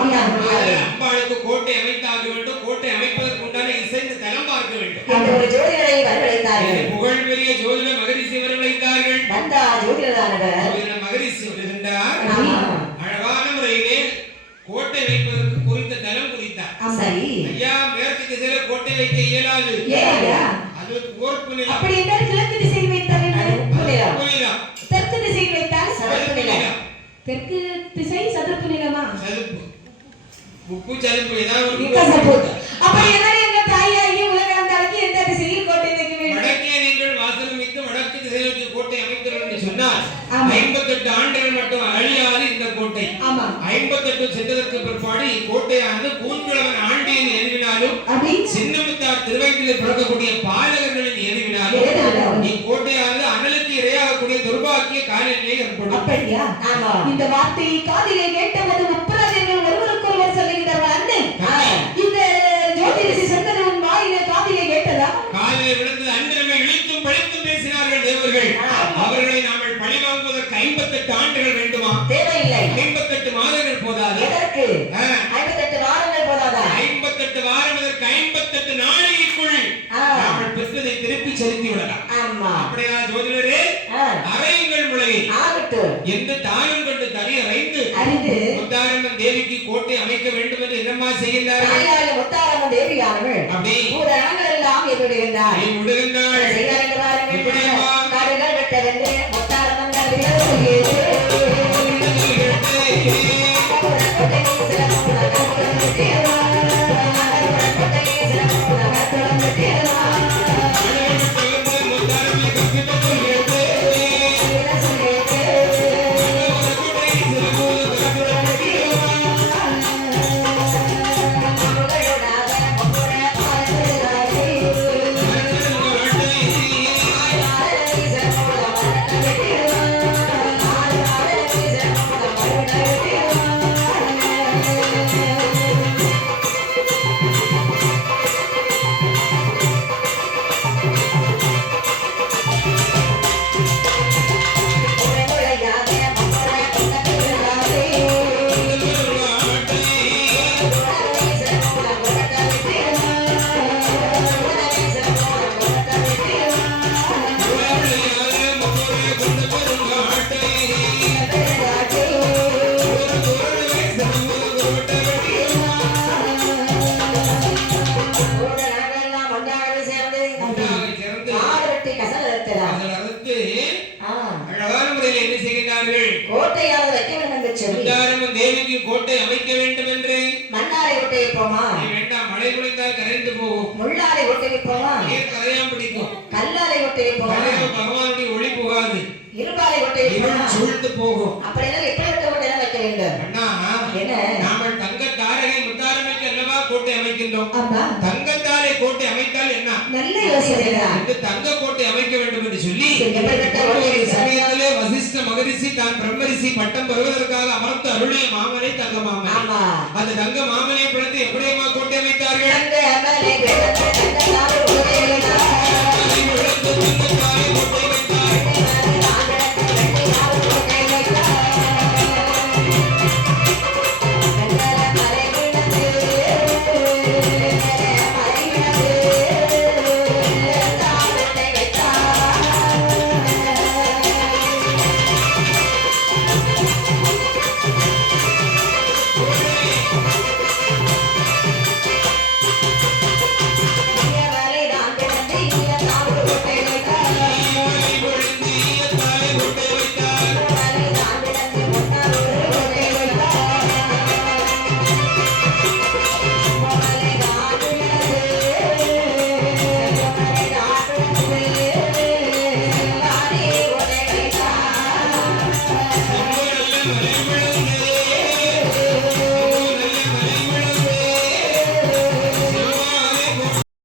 அம்பாளுக்கு கோட்டை அமைத்தாக வேண்டும். கோட்டை அமைப்பதற்கு உண்டான இசைந்து தலம் பார்க்க வேண்டும். ஒரு ஜோதிடரை வரவழைத்தார்கள். புகழ் பெரிய ஜோதிட மகரிஷி வரவழைத்தார்கள். வந்தா ஜோதிடரானவர் மகரிஷி வருகின்றார். அழகான முறையிலே கோட்டை வைப்பதற்கு குறித்த தலம் குறித்தார். சரி ஐயா, மேற்கு திசையில கோட்டை வைக்க இயலாது. அது போர்ப்பு நிலம். அப்படி என்றால் கிழக்கு திசையில் வைத்தால் தெற்கு திசையில் வைத்தால் சதுப்பு நிலம். தெற்கு திசை சதுப்பு நிலமா? சதுப்பு உப்பு சதுப்பு ஏதாவது அப்படி என்றால் எங்க தாயாகி உலகம் தாக்கி எந்த திசையில் கோட்டை வைக்க வேண்டும்? வடக்கே நீங்கள் வாசல் வைத்து வடக்கு திசையில் கோட்டை அமைக்கிறோம் என்று சொன்னால் 58 ஆண்டுகள் மட்டும் அழியாது இந்த கோட்டை. 58 சென்றதற்கு பிற்பாடு இக்கோட்டையானது பூங்குழவன் ஆண்டியின் எதிரினாலும் சின்னமுத்தார் திருவயிற்றில் பிறக்கக்கூடிய பாலகர்களின் எதிரினாலும் இக்கோட்டையானது அனலுக்கு இரையாகக்கூடிய துர்பாக்கிய காலநிலை ஏற்படும். அப்படியா? இந்த வார்த்தையை காதிலே கேட்டபோது முப்பராஜர்கள் ஒருவருக்கொருவர் சொல்லுகிறார்கள். அண்ணன், இந்த ஜோதிடசி சொன்னது உன் வாயிலே காதிலே கேட்டதா? காதிலே விழுந்தது. அன்றமே இழித்தும் பழித்தும் பேசினார்கள் தேவர்கள். அவர்களை நாங்கள் பழி வாங்குவதற்கு 58 ஆண்டுகள் வேண்டுமா? தேவையில்லை. 58 மாதங்கள் போதாது. எதற்கு 58 வாரங்கள் போதாதா? 58 வாரம் அதற்கு 58 நாளைக்குள் நாங்கள் பெற்றதை திருப்பி செலுத்தி விடலாம். அப்படியா ஜோதிடரே? அறையுங்கள் முளையை எந்த தாயம் கொண்டு தறி அறைந்து முத்தாரம்மன் தேவிக்கு கோட்டை அமைக்க வேண்டும் என்று என்னம்மா செய்கின்றார்கள்? முத்தாரம்மன் தேவியானவள் அப்படி எல்லாம் எதிர்விடுகின்றார். எப்படியம்மா? காடுகள் வெட்டவென்று முத்தாரம்மன் தேவிக்கு கோட்டை அமைக்க வேண்டும் என்று மன்னாரை ஒட்டை வைப்போமா? வேண்டாம், மழை குளித்தால் கரைந்து போகும். முள்ளாரை ஒட்டை வைப்போமா? கரையாம் பிடிக்கும். கல்லாரை ஒட்டை வைப்போமா? பகவானுடைய ஒளி போகாது. இருபாலை ஒட்டை வைப்போமா? சூழ்ந்து போகும். அப்படின்னா எப்படிப்பட்ட ஒட்டை தான் வைக்க வேண்டும்? அண்ணா, என்ன நாமல் தங்க தாரகை முத்தாரமைக்கு அல்லவா கோட்டை அமைக்கின்றோம். தங்கத்தாரை கோட்டை அமைத்தால் என்ன? நல்ல யோசனை தான். தங்க கோட்டை அமைக்க வேண்டும் என்று சொல்லி சமயத்திலே வசிஷ்ட மகரிஷி தான் பிரம்மரிஷி பட்டம் பெறுவதற்காக அமர்த்த அருளிய மாமனை தங்க மாமன். அந்த தங்க மாமனை பிடித்து எப்படியம்மா கோட்டை அமைத்தார்கள்? Hallelujah.